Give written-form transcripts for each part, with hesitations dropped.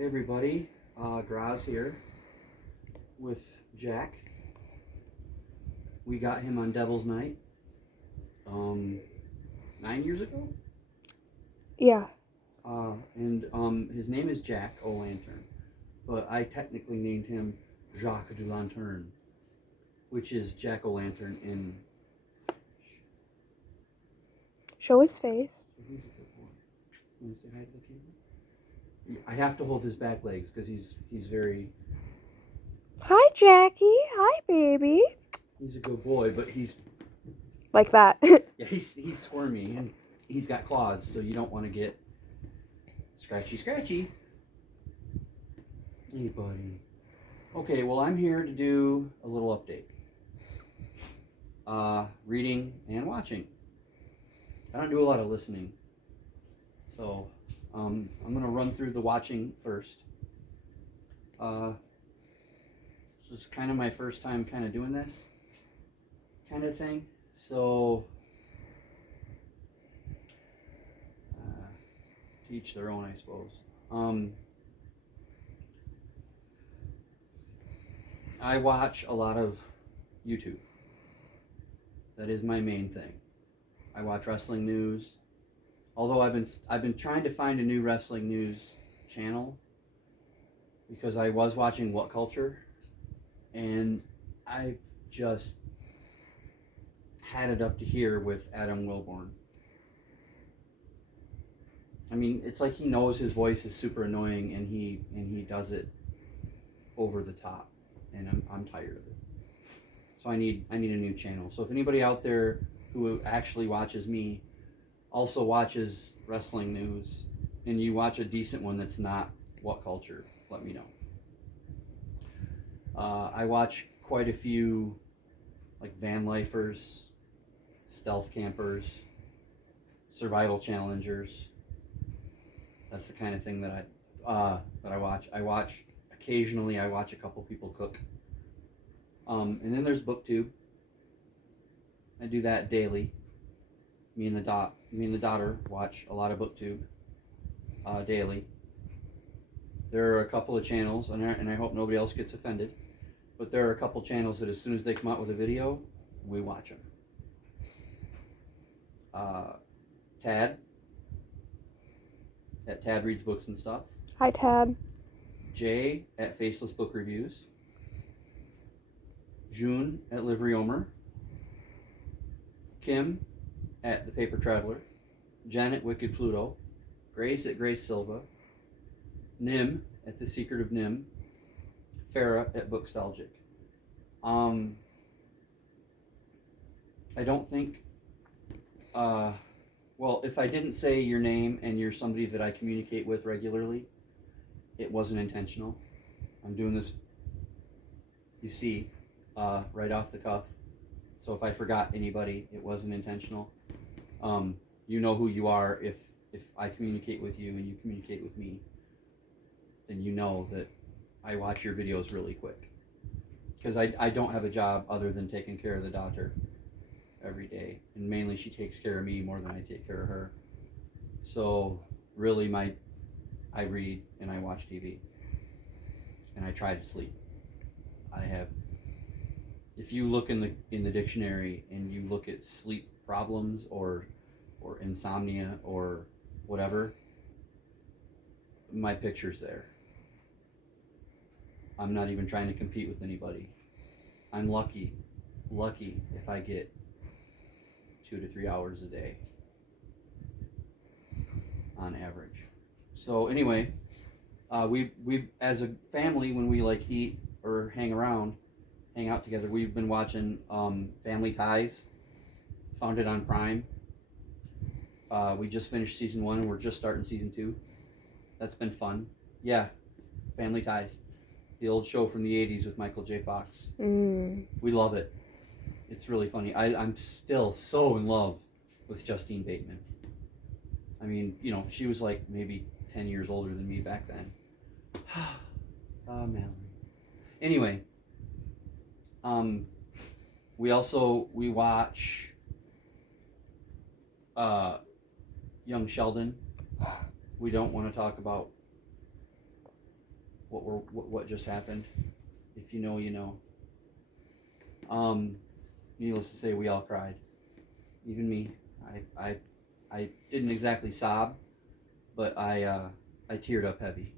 Hey everybody, Graz here with Jack. We got him on Devil's Night 9 years ago. Yeah. And his name is Jack O'Lantern, but I technically named him Jacques du Lanterne, which is Jack O'Lantern in. Show his face. So he's a good boy. You want to say hi to the camera? I have to hold his back legs because he's very. Hi, Jackie. Hi, baby. He's a good boy, but he's Like that. yeah he's squirmy and he's got claws, so you don't want to get scratchy. Hey, buddy. Okay, well, I'm here to do a little update. Reading and watching. I don't do a lot of listening, so I'm gonna run through the watching first. This is kind of my first time kind of doing this kind of thing, so to each their own, I suppose. I watch a lot of YouTube. That is my main thing. I watch wrestling news. Although I've been trying to find a new wrestling news channel because I was watching What Culture, and I've just had it up to here with Adam Wilborn. I mean, it's like he knows his voice is super annoying, and he does it over the top, and I'm tired of it. So I need a new channel. So if anybody out there who actually watches me also watches wrestling news, and you watch a decent one that's not What Culture, let me know. I watch quite a few like van lifers, stealth campers, survival challengers. That's the kind of thing that I watch. Occasionally I watch a couple people cook. And then there's BookTube. I do that daily. Me and the daughter watch a lot of BookTube daily. There are a couple of channels, and I hope nobody else gets offended, but there are a couple channels that as soon as they come out with a video, we watch them. Tad, at Tad Reads Books and Stuff. Hi, Tad. Jay at Faceless Book Reviews. June at Livery Omer. Kim at The Paper Traveler. Jen at Wicked Pluto. Grace at Grace Silva. Nim at The Secret of Nim. Farah at Bookstalgic. I don't think, well, if I didn't say your name and you're somebody that I communicate with regularly, it wasn't intentional. I'm doing this, you see, right off the cuff. So if I forgot anybody, it wasn't intentional. You know who you are. If I communicate with you and you communicate with me, then you know that I watch your videos really quick. Because I don't have a job other than taking care of the daughter every day. And mainly she takes care of me more than I take care of her. So really I read and I watch TV. And I try to sleep. If you look in the dictionary and you look at sleep problems or insomnia or whatever, my picture's there. I'm not even trying to compete with anybody. I'm lucky if I get 2 to 3 hours a day on average. So anyway, we as a family, when we like eat or hang out together, we've been watching Family Ties. Found it on Prime. We just finished season 1 and we're just starting season 2. That's been fun. Yeah, Family Ties. The old show from the 80s with Michael J. Fox. We love it. It's really funny. I'm still so in love with Justine Bateman. I mean, you know, she was like maybe 10 years older than me back then. Mallory. Anyway, we watch Young Sheldon. We don't want to talk about what just happened. If you know, you know. Needless to say, we all cried, even me. I didn't exactly sob, but I teared up heavy.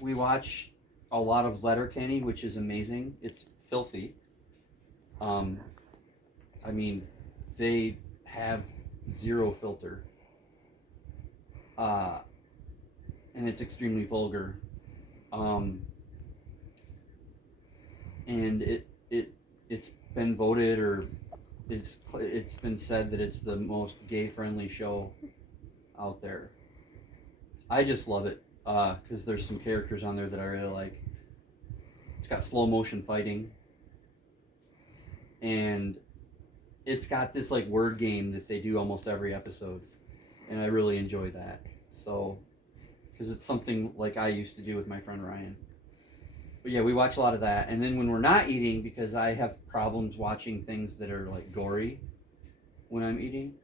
We watch a lot of Letterkenny, which is amazing. It's filthy. I mean, they have zero filter. And it's extremely vulgar. And it's been voted, or it's been said that it's the most gay friendly show out there. I just love it because there's some characters on there that I really like. It's got slow motion fighting, and it's got this like word game that they do almost every episode, and I really enjoy that. So, because it's something like I used to do with my friend Ryan. But yeah, we watch a lot of that, and then when we're not eating, because I have problems watching things that are like gory when I'm eating.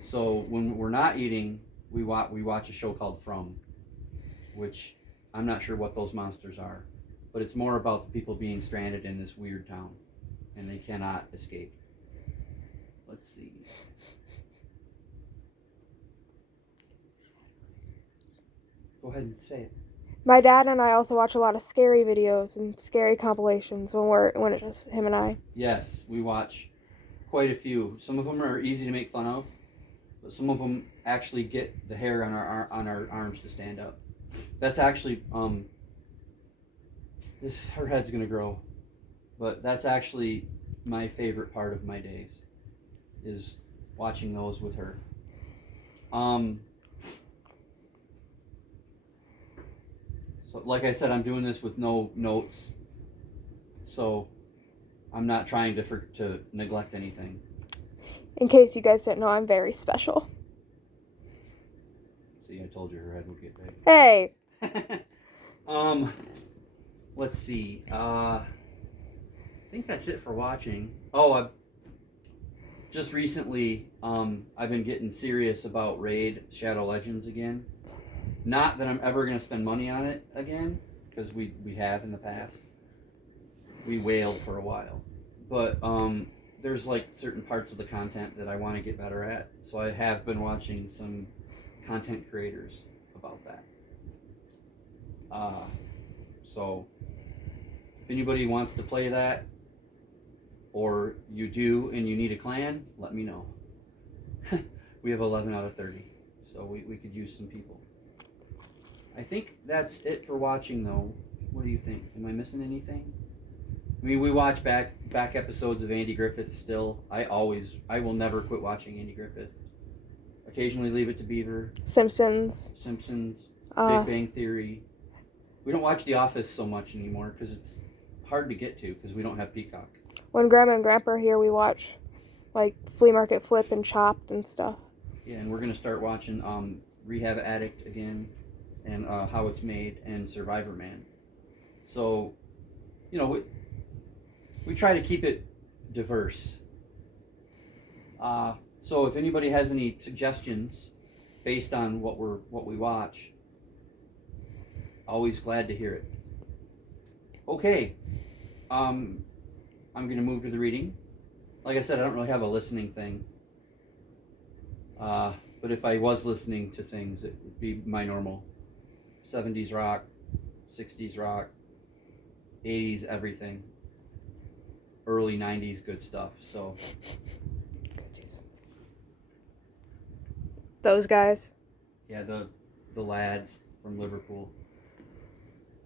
So when we're not eating, we watch a show called From, which I'm not sure what those monsters are, but it's more about the people being stranded in this weird town, and they cannot escape. Let's see. Go ahead and say it. My dad and I also watch a lot of scary videos and scary compilations when it's just him and I. Yes, we watch quite a few. Some of them are easy to make fun of, but some of them actually get the hair on our arms to stand up. That's actually her head's gonna grow, but that's actually my favorite part of my days, is watching those with her. So like I said, I'm doing this with no notes, so I'm not trying to neglect anything. In case you guys didn't know, I'm very special. See, I told you her head would get big. Hey! Let's see. I think that's it for watching. Oh, just recently, I've been getting serious about Raid Shadow Legends again. Not that I'm ever going to spend money on it again, because we have in the past. We whaled for a while. But there's like certain parts of the content that I want to get better at. So I have been watching some content creators about that. So if anybody wants to play that, or you do and you need a clan, let me know. We have 11 out of 30, so we could use some people. I think that's it for watching, though. What do you think? Am I missing anything? I mean, we watch back episodes of Andy Griffith still. I will never quit watching Andy Griffith. Occasionally Leave It to Beaver. Simpsons. Big Bang Theory. We don't watch The Office so much anymore because it's hard to get to because we don't have Peacock. When Grandma and Grandpa are here, we watch like Flea Market Flip and Chopped and stuff. Yeah, and we're going to start watching Rehab Addict again, and How It's Made, and Survivor Man. So, you know, we try to keep it diverse. So if anybody has any suggestions based on what we watch, always glad to hear it. Okay, I'm going to move to the reading. Like I said, I don't really have a listening thing. But if I was listening to things, it would be my normal 70s rock, 60s rock, 80s everything, early 90s good stuff. So those guys. Yeah, the lads from Liverpool.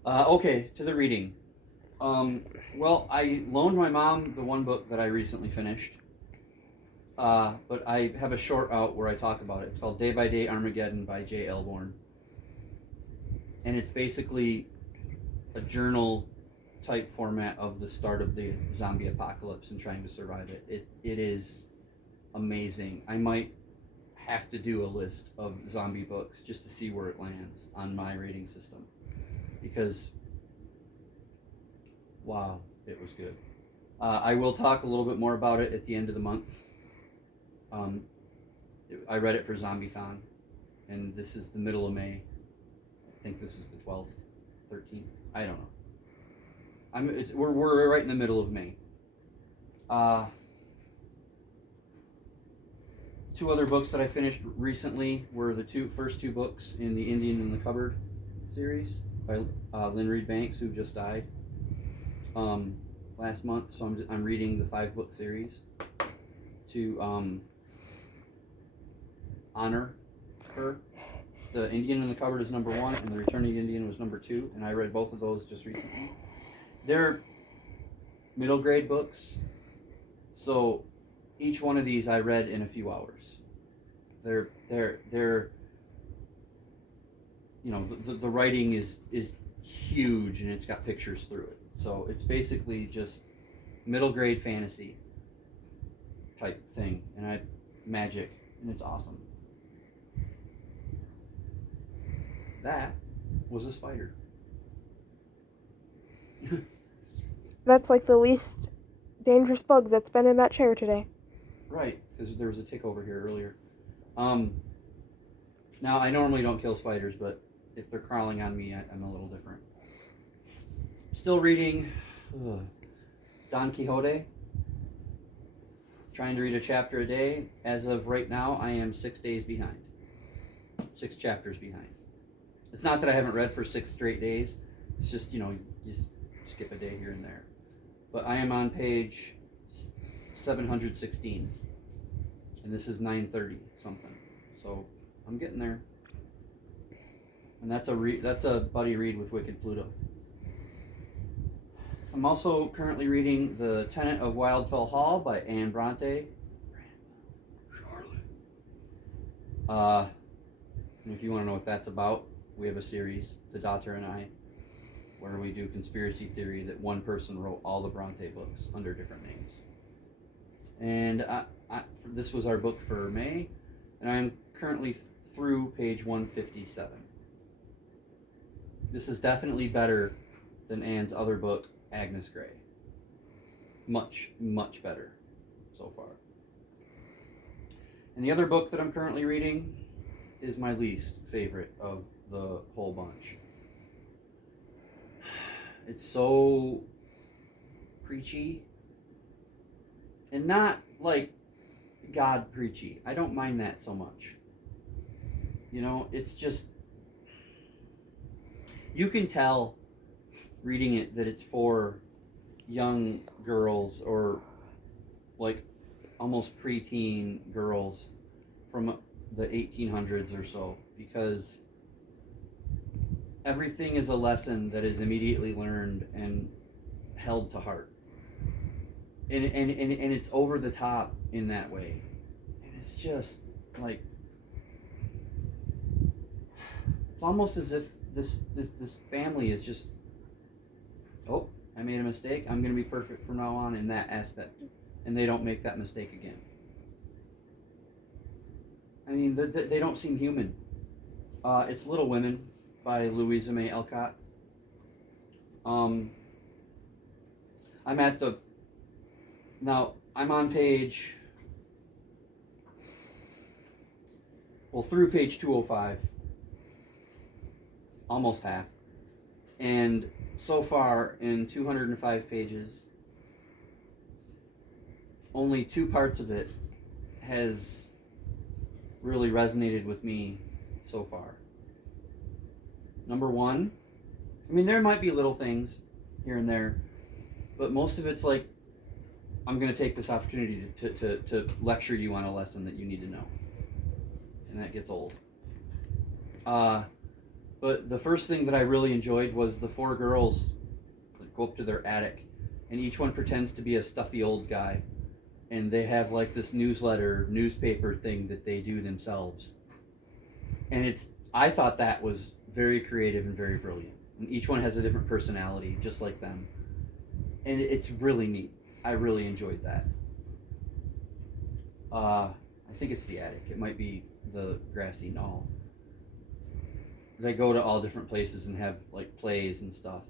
Okay, to the reading. Well, I loaned my mom the one book that I recently finished. But I have a short out where I talk about it. It's called Day by Day Armageddon by J. Elborn. And it's basically a journal type format of the start of the zombie apocalypse and trying to survive it. It is amazing. I might have to do a list of zombie books just to see where it lands on my rating system. Because, wow, it was good. I will talk a little bit more about it at the end of the month. I read it for ZombieThon, and this is the middle of May. think this is the 12th, 13th. I don't know. We're right in the middle of May. Two other books that I finished recently were the first two books in the Indian in the Cupboard series by Lynn Reed Banks, who just died last month. So I'm reading the 5-book series to honor her. The Indian in the Cupboard is number 1, and The Returning Indian was number 2, and I read both of those just recently. They're middle grade books, so each one of these I read in a few hours. They're you know, the writing is huge, and it's got pictures through it. So it's basically just middle grade fantasy type thing, and magic, and it's awesome. That was a spider. That's like the least dangerous bug that's been in that chair today. Right, because there was a tick over here earlier. Now, I normally don't kill spiders, but if they're crawling on me, I'm a little different. Still reading Don Quixote. Trying to read a chapter a day. As of right now, I am 6 days behind. 6 chapters behind. It's not that I haven't read for 6 straight days. It's just, you know, you skip a day here and there. But I am on page 716. And this is 930 something. So I'm getting there. And that's a buddy read with Wicked Pluto. I'm also currently reading The Tenant of Wildfell Hall by Anne Bronte. Charlotte. And if you want to know what that's about, we have a series, The Daughter and I, where we do conspiracy theory that one person wrote all the Bronte books under different names. And this was our book for May, and I'm currently through page 157. This is definitely better than Anne's other book, Agnes Grey. Much, much better so far. And the other book that I'm currently reading is my least favorite of the whole bunch. It's so preachy, and not like God preachy. I don't mind that so much. You know, it's just, you can tell reading it that it's for young girls, or like almost preteen girls from the 1800s or so, because everything is a lesson that is immediately learned and held to heart. And it's over the top in that way. And it's just like, it's almost as if this family is just, oh, I made a mistake, I'm going to be perfect from now on in that aspect. And they don't make that mistake again. I mean, they don't seem human. It's Little Women by Louisa May Alcott. I'm on page, through page 205, almost half. And so far, in 205 pages, only 2 parts of it has really resonated with me so far. Number 1, I mean, there might be little things here and there, but most of it's like, I'm going to take this opportunity to lecture you on a lesson that you need to know. And that gets old. But the first thing that I really enjoyed was the 4 girls that go up to their attic, and each one pretends to be a stuffy old guy. And they have like this newspaper thing that they do themselves. And I thought that was very creative and very brilliant. And each one has a different personality, just like them. And it's really neat. I really enjoyed that. I think it's the attic. It might be the grassy knoll. They go to all different places and have like plays and stuff.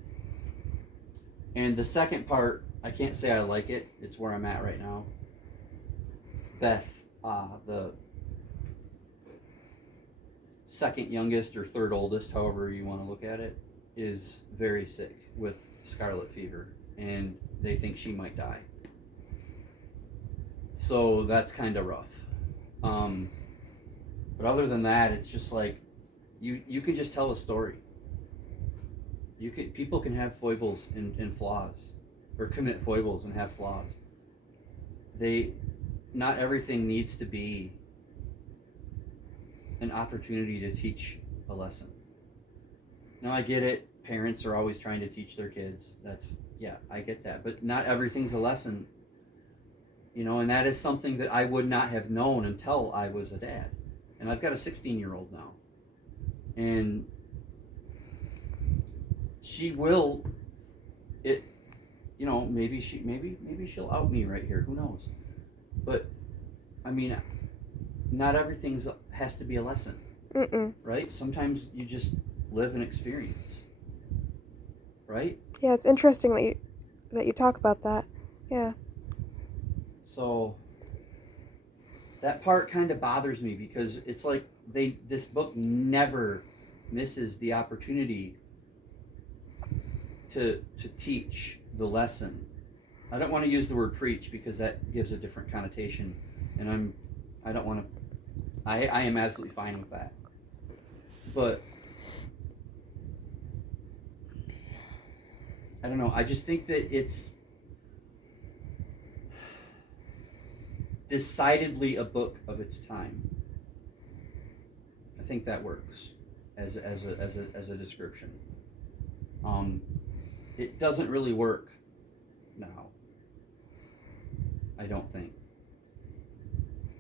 And the second part, I can't say I like it. It's where I'm at right now. Beth, the second youngest or third oldest, however you want to look at it, is very sick with scarlet fever, and they think she might die. So that's kind of rough. But other than that, it's just like you can just tell a story. People can have foibles and flaws, or commit foibles and have flaws. Not everything needs to be an opportunity to teach a lesson. Now I get it. Parents are always trying to teach their kids. I get that. But not everything's a lesson. And that is something that I would not have known until I was a dad. And I've got a 16-year-old now. And she will maybe she'll out me right here. Who knows? But I mean, not everything has to be a lesson. Right? Sometimes you just live an experience. Right? Yeah, it's interesting that you talk about that. Yeah. So that part kind of bothers me, because it's like this book never misses the opportunity to teach the lesson. I don't want to use the word preach, because that gives a different connotation, and I don't want to. I am absolutely fine with that. But I don't know. I just think that it's decidedly a book of its time. I think that works as a description. It doesn't really work now. I don't think.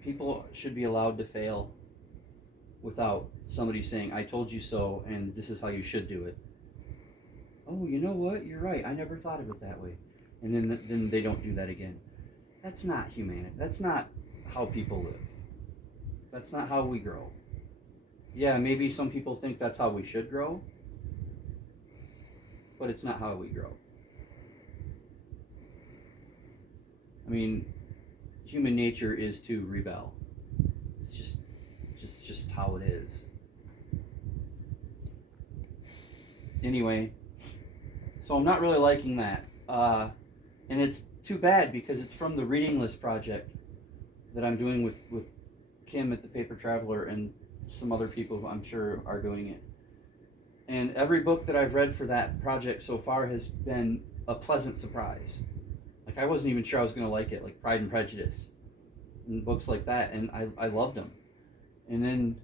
People should be allowed to fail without somebody saying, "I told you so, and this is how you should do it." Oh, you know what? You're right. I never thought of it that way. And then they don't do that again. That's not humanity. That's not how people live. That's not how we grow. Yeah, maybe some people think that's how we should grow, but it's not how we grow. I mean, human nature is to rebel. It's just how it is. Anyway, so I'm not really liking that. And it's too bad, because it's from the Reading List project that I'm doing with Kim at the Paper Traveler and some other people who I'm sure are doing it. And every book that I've read for that project so far has been a pleasant surprise. Like, I wasn't even sure I was going to like it, like Pride and Prejudice and books like that, and I loved them. And then,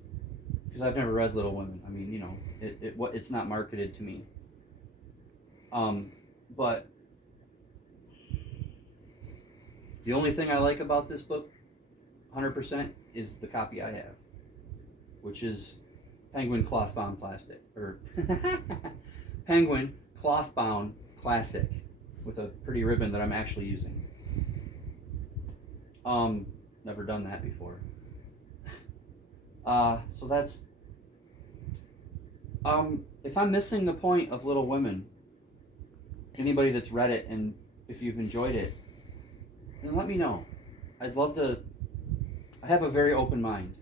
because I've never read Little Women, I mean, it's not marketed to me. But the only thing I like about this book, 100%, is the copy I have, which is Penguin Clothbound Plastic, or Penguin Clothbound Classic, with a pretty ribbon that I'm actually using. Never done that before. So that's. If I'm missing the point of Little Women, anybody that's read it, and if you've enjoyed it, then let me know. I'd love to. I have a very open mind.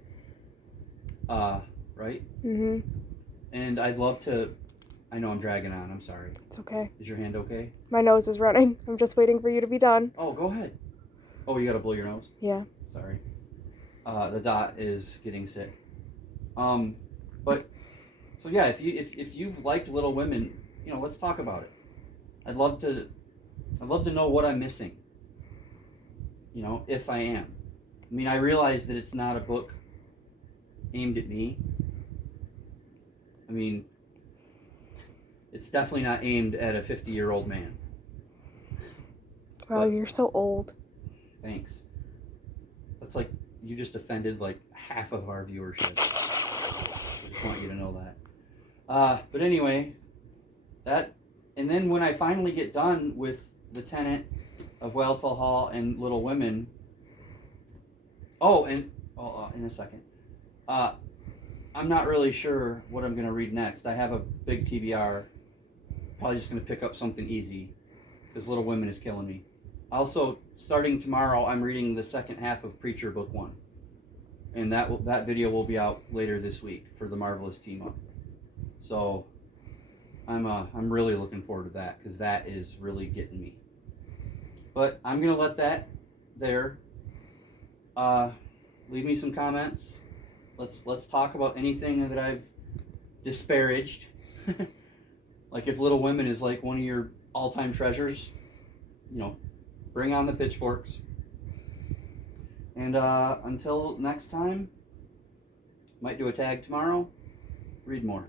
Right? Mm-hmm. And I'd love to. I know I'm dragging on. I'm sorry. It's okay. Is your hand okay? My nose is running. I'm just waiting for you to be done. Oh, go ahead. Oh, you gotta blow your nose? Yeah. Sorry. The dot is getting sick. But so yeah, if you've liked Little Women, let's talk about it. I'd love to know what I'm missing. If I am. I mean, I realize that it's not a book aimed at me. I mean, it's definitely not aimed at a 50-year-old man. Wow, you're so old. Thanks. That's like, you just offended like half of our viewership. I just want you to know that. But anyway, and then when I finally get done with The Tenant of Wildfell Hall and Little Women, in a second. I'm not really sure what I'm going to read next. I have a big TBR. Probably just going to pick up something easy, because Little Women is killing me. Also, starting tomorrow, I'm reading the second half of Preacher Book 1. and that video will be out later this week for the Marvelous team up. So I'm really looking forward to that because that is really getting me. But I'm gonna let that there. Leave me some comments. Let's talk about anything that I've disparaged. Like if Little Women is like one of your all-time treasures, bring on the pitchforks. And until next time, might do a tag tomorrow. Read more.